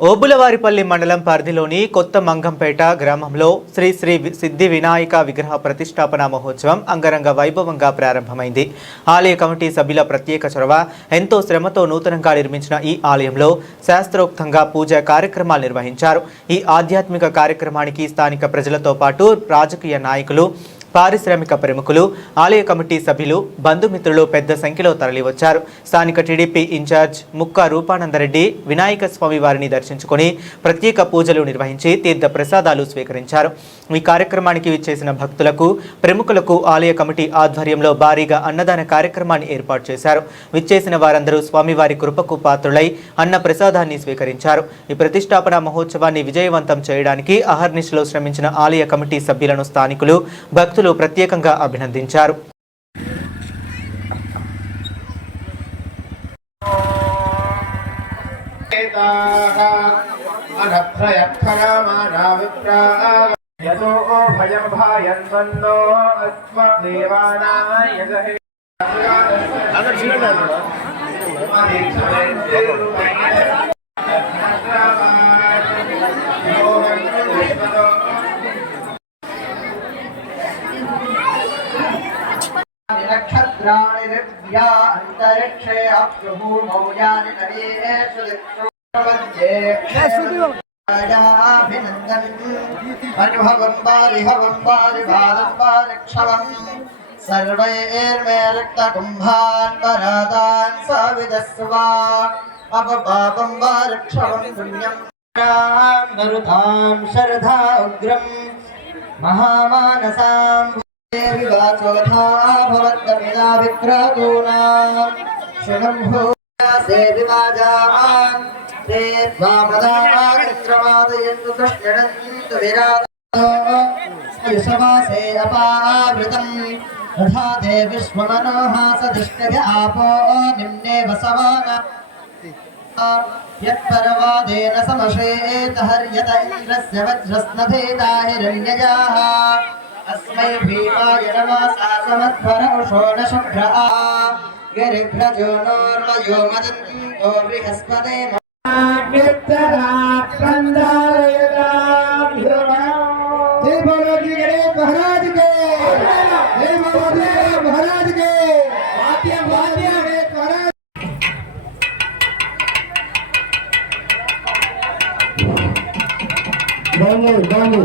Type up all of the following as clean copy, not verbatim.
ఓబులవారిపల్లి మండలం పరిధిలోని కొత్త మంగంపేట గ్రామంలో శ్రీ శ్రీ సిద్ధి వినాయక విగ్రహ ప్రతిష్టాపన మహోత్సవం అంగరంగ వైభవంగా ప్రారంభమైంది. ఆలయ కమిటీ సభ్యుల ప్రత్యేక చొరవ, ఎంతో శ్రమతో నూతనంగా నిర్మించిన ఈ ఆలయంలో శాస్త్రోక్తంగా పూజా కార్యక్రమాలు నిర్వహించారు. ఈ ఆధ్యాత్మిక కార్యక్రమానికి స్థానిక ప్రజలతో పాటు రాజకీయ నాయకులు, పారిశ్రామిక ప్రముఖులు, ఆలయ కమిటీ సభ్యులు, బంధుమిత్రులు పెద్ద సంఖ్యలో తరలివచ్చారు. స్థానిక టీడీపీ ఇన్ఛార్జ్ ముక్క రూపానందరెడ్డి వినాయక స్వామి వారిని దర్శించుకొని ప్రత్యేక పూజలు నిర్వహించి తీర్థ ప్రసాదాలు స్వీకరించారు. ఈ కార్యక్రమానికి విచ్చేసిన భక్తులకు, ప్రముఖులకు ఆలయ కమిటీ ఆధ్వర్యంలో భారీగా అన్నదాన కార్యక్రమాన్ని ఏర్పాటు చేశారు. విచ్చేసిన వారందరూ స్వామివారి కృపకు పాత్రులై అన్న ప్రసాదాన్ని స్వీకరించారు. ఈ ప్రతిష్టాపన మహోత్సవాన్ని విజయవంతం చేయడానికి అహర్నిశలో శ్రమించిన ఆలయ కమిటీ సభ్యులను స్థానికులు, భక్తులు ప్రత్యేకంగా అభినందించారు. नक्षत्राणिर्व्या अंतरिक्षे अप्युभूमौ यानि नवीनेषु दिक्षुभिनन्दन् अनुभवं वारिहवं वारिभालं वारिक्षवम् सर्वैर्मे रक्तकुम्भान् वरादान् सविदस्वा अपपापं वारिक्षवं पुण्यं मरुतां शरधा उग्रं महामानसां विवाचोथा भवत्तमिदा विक्रातूनां शुनम्भो से विवाजान् ते त्वामदाग्रमादयन्तु कृष्णनन्तु विरातो विश्वासे अपावृतम् तथा ते विश्वमनोहासधिष्ठित आपो निम्ने वसवान यत्परवादेन समशेत हर्यत इन्द्रस्य वज्रस्नथेता हिरण्यजाः अस्मै भीमाय नमसा समध्वर उषोणशुभ्रः गिरिभ्रजो नोर्वयो मदन्तो बृहस्पते जय बोलो जी गणेश महाराज के, जय बोलो जी महाराज के, वाद्य वाद्य गणेश महाराज। गाने गाने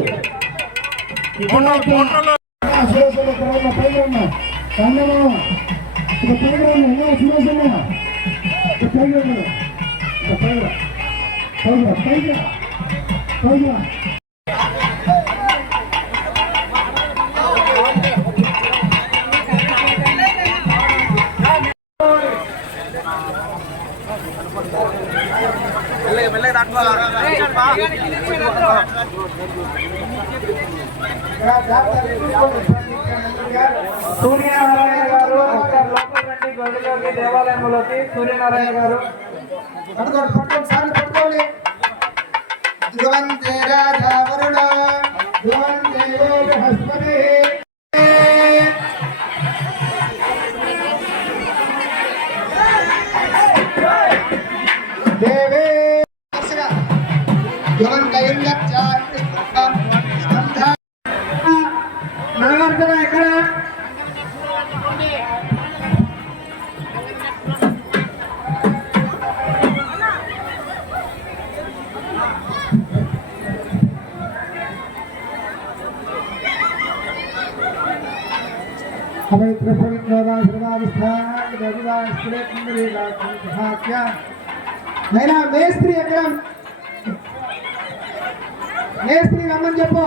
సూర్యనారాయణ గారు లోపల గదిలోకి దేవాలయంలోకి సూర్యనారాయణ గారు పట్టుకోండి ధ్రువంతే రాజా వరుణ ధ్రువంతే బృహస్పతి దేవే నాగార్జున ఎక్కడ మేస్త్రి ఎక్కడ మేస్త్రి రమ్మని చెప్పు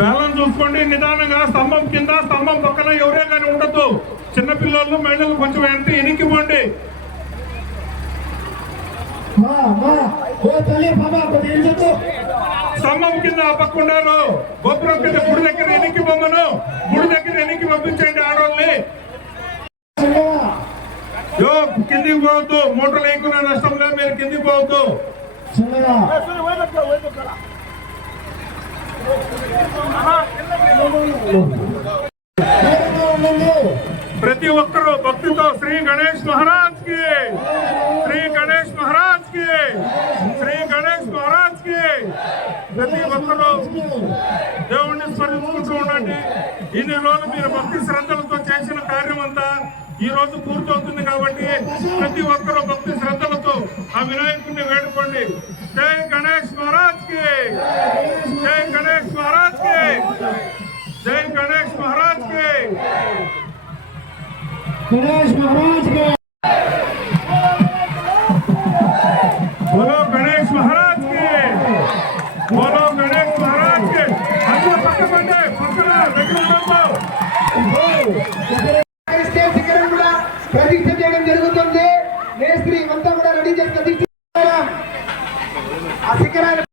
వేలం చూసుకోండి నిదానంగా స్తంభం కింద స్తంభం పక్కన ఎవరే కానీ ఉండదు చిన్నపిల్లలు మహిళలు కొంచెం వెంట ఎనికిపోండి స్తంభం కింద పక్కుండారు గోపురం కింద గుడి దగ్గర ఎనికి బొమ్మను గుడి దగ్గర ఎనికి పంపించండి ఆడవాళ్ళని కిందికి పోవద్దు మోటార్ లేకున్నా నష్టం లేదు మీరు కిందికి పోవద్దు చిన్నగా ప్రతి ఒక్కరూ భక్తితో శ్రీ గణేష్ మహారాజ్ కి, శ్రీ గణేష్ మహారాజ్ కి, శ్రీ గణేష్ మహారాజ్ కి ప్రతి ఒక్కరూ దేవుణ్ణి స్మరించుకుంటూ ఉండండి. ఇన్ని రోజులు మీరు భక్తి శ్రద్ధలతో చేసిన కార్యం అంతా ఈ రోజు పూర్తవుతుంది కాబట్టి ప్రతి ఒక్కరూ భక్తి శ్రద్ధలతో ఆ వినాయకుడిని వేడుకోండి. జై గణేష్ మహారాజ్ కి, జై గణేష్ మహారాజ్ కి, జై గణేష్ మహారాజ్ కి. गणेश महाराज के बोलो गणेश महाराज के, बोलो गणेश महाराज के. అందరూ పక్కపండి, పక్కన దగ్గర స్టేజ్ శిఖరం కూడా ప్రతిష్ఠ చేయడం జరుగుతుంది. మేస్త్రి అంతా కూడా రెడీ చేసి ప్రతిష్ఠ ఆ శిఖరాన్ని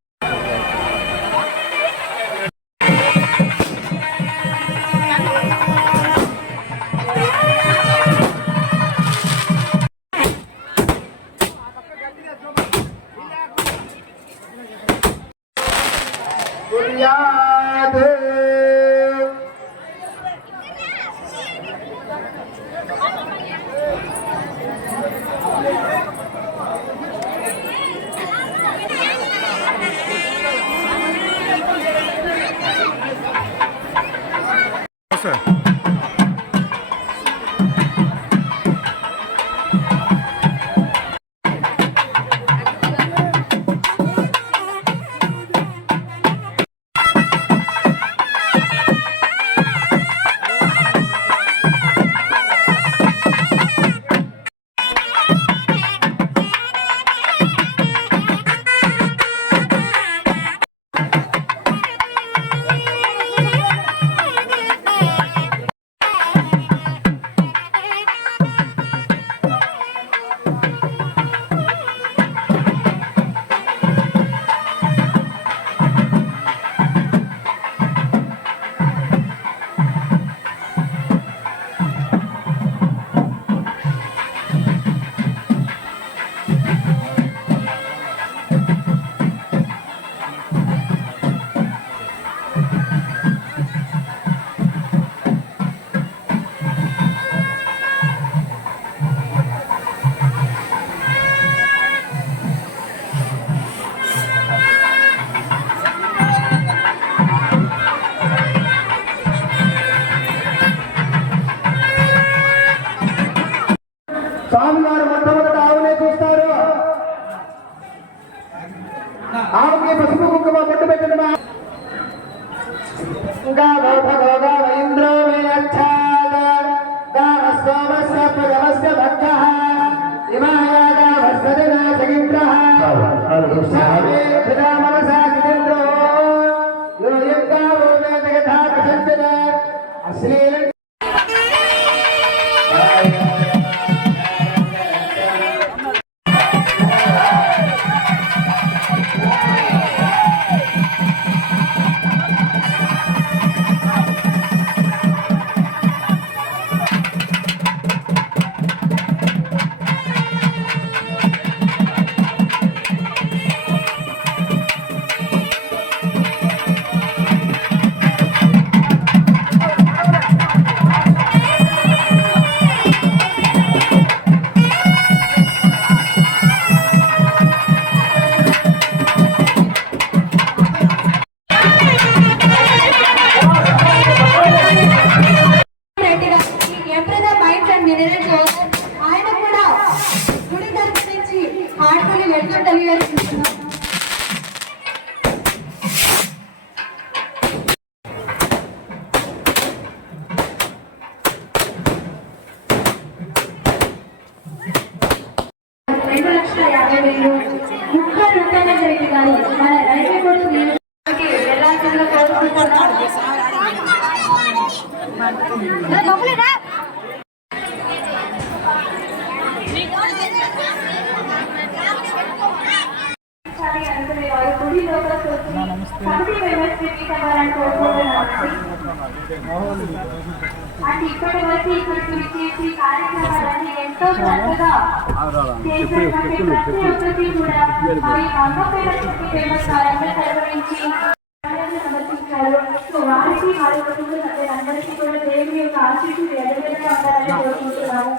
స్వామివారు మొట్టమొదట ఆవునే చూస్తారు. ఆవుకి పసుపు కుంకుమ బొట్టు పెట్టిన అశ్లీల ఆయన కూడా గుడి తరపు నుంచి హార్ట్ఫుల్ వెల్కమ్ తెలియజేస్తున్నాం. ₹2,50,000 ముఖ్య రూపాయల గారు మన రైల్వే బోర్డు వెళ్ళాల్సిందిగా కోరుకుంటున్నాం. అంటే ఇప్పటి వరకు ఇక్కడికి విచ్చేసి కార్యక్రమాలన్నీ ఎంతో శ్రద్ధగా చేసినటువంటి ప్రతి ఒక్కటి కూడా మా ఈ మంగపేట ఫేమస్ కార్యక్రమం నిర్వహించి సమర్పించారు. వారికి వారి కుటుంబ సభ్యులందరికీ కూడా దేవుని యొక్క ఆశీస్సులు ఎదురుగా ఉండాలని కోరుకుంటున్నాము.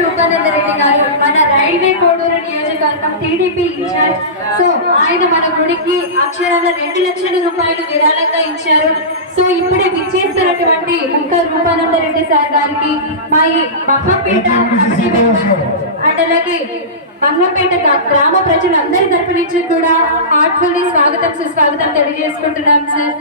రూపానందరెడ్డి గారు మన రైల్వే కోడూరు నియోజకవర్గం టీడీపీ ఇన్ఛార్జ్. సో ఆయన మన గుడికి అక్షరాల 2 లక్షల రూపాయలు విరాళంగా ఇచ్చారు. సో ఇప్పుడే విచ్చేస్తున్నటువంటి ఇంకా రూపానందరెడ్డి సార్ గారికి మా ఈ మహంపేట అండ్ అలాగే మహంపేట గ్రామ ప్రజలందరి తరపు నుంచి కూడా హార్ట్ఫుల్లీ స్వాగతం సుస్వాగతం తెలియజేసుకుంటున్నాం సార్.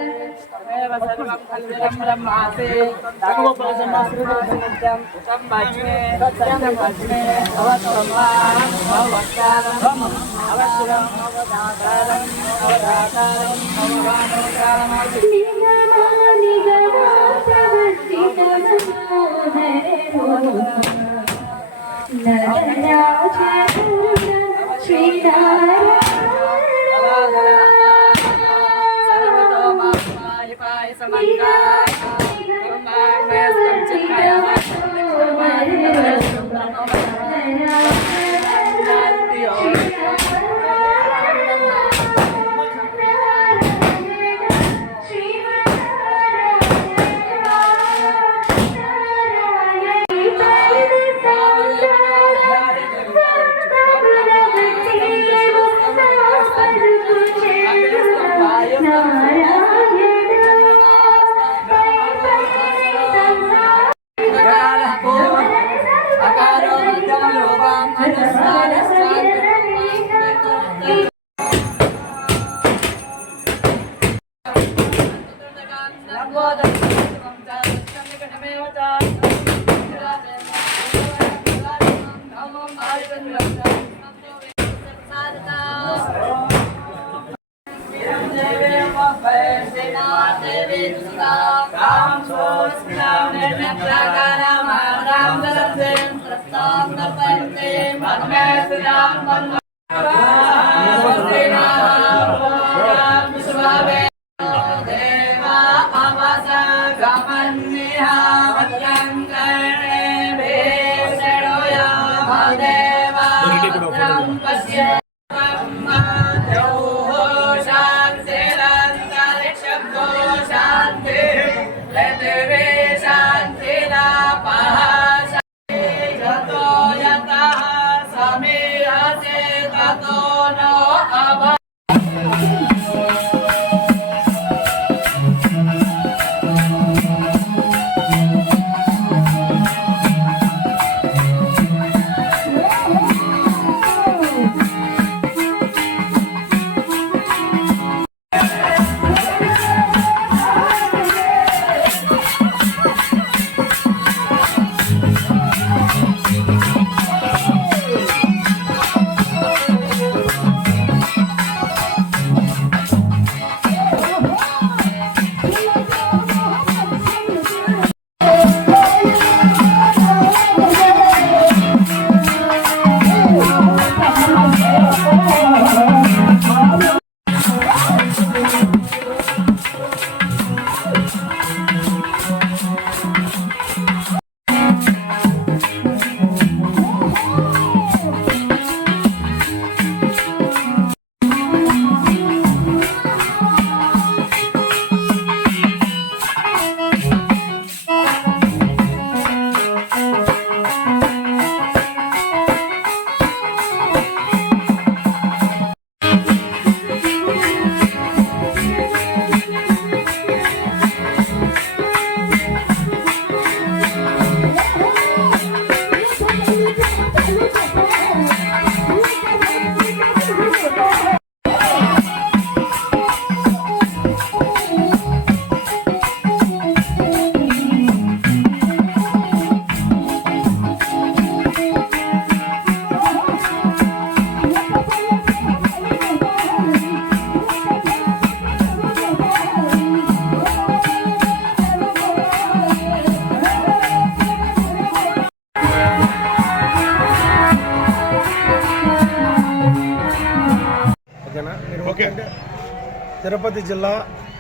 తిరుపతి జిల్లా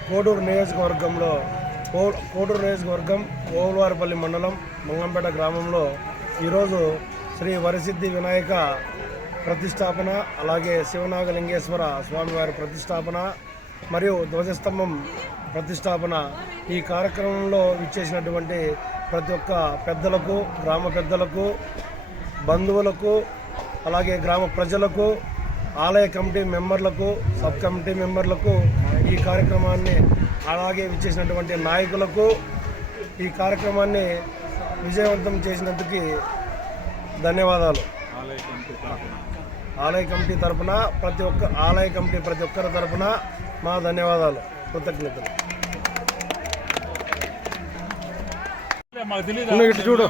కోడూరు నియోజకవర్గం ఓవులవారిపల్లి మండలం మంగంపేట గ్రామంలో ఈరోజు శ్రీ వరసిద్ధి వినాయక ప్రతిష్టాపన, అలాగే శివనాగలింగేశ్వర స్వామివారి ప్రతిష్టాపన మరియు ధ్వజస్తంభం ప్రతిష్టాపన ఈ కార్యక్రమంలో విచ్చేసినటువంటి ప్రతి ఒక్క పెద్దలకు, గ్రామ పెద్దలకు, బంధువులకు, అలాగే గ్రామ ప్రజలకు, ఆలయ కమిటీ మెంబర్లకు, సబ్ కమిటీ మెంబర్లకు, ఈ కార్యక్రమాన్ని అలాగే విచ్చేసినటువంటి నాయకులకు ఈ కార్యక్రమాన్ని విజయవంతం చేసినందుకు ధన్యవాదాలు. ఆలయ కమిటీ తరపున ప్రతి ఒక్కరి తరపున మా ధన్యవాదాలు, కృతజ్ఞతలు. చూడు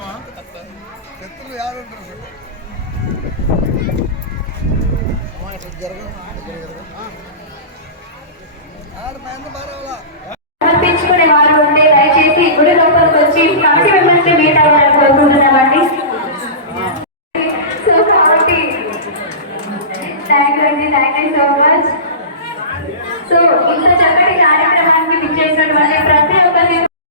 సమర్పించుకునే వారు ఉంటే దయచేసి గుడి లోపలికి వచ్చి కమిటీ మెంబర్స్ మీట్ అవ్వాలని కోరుకుంటున్నామండి. సో కాబట్టి thank you so much. So ఇంత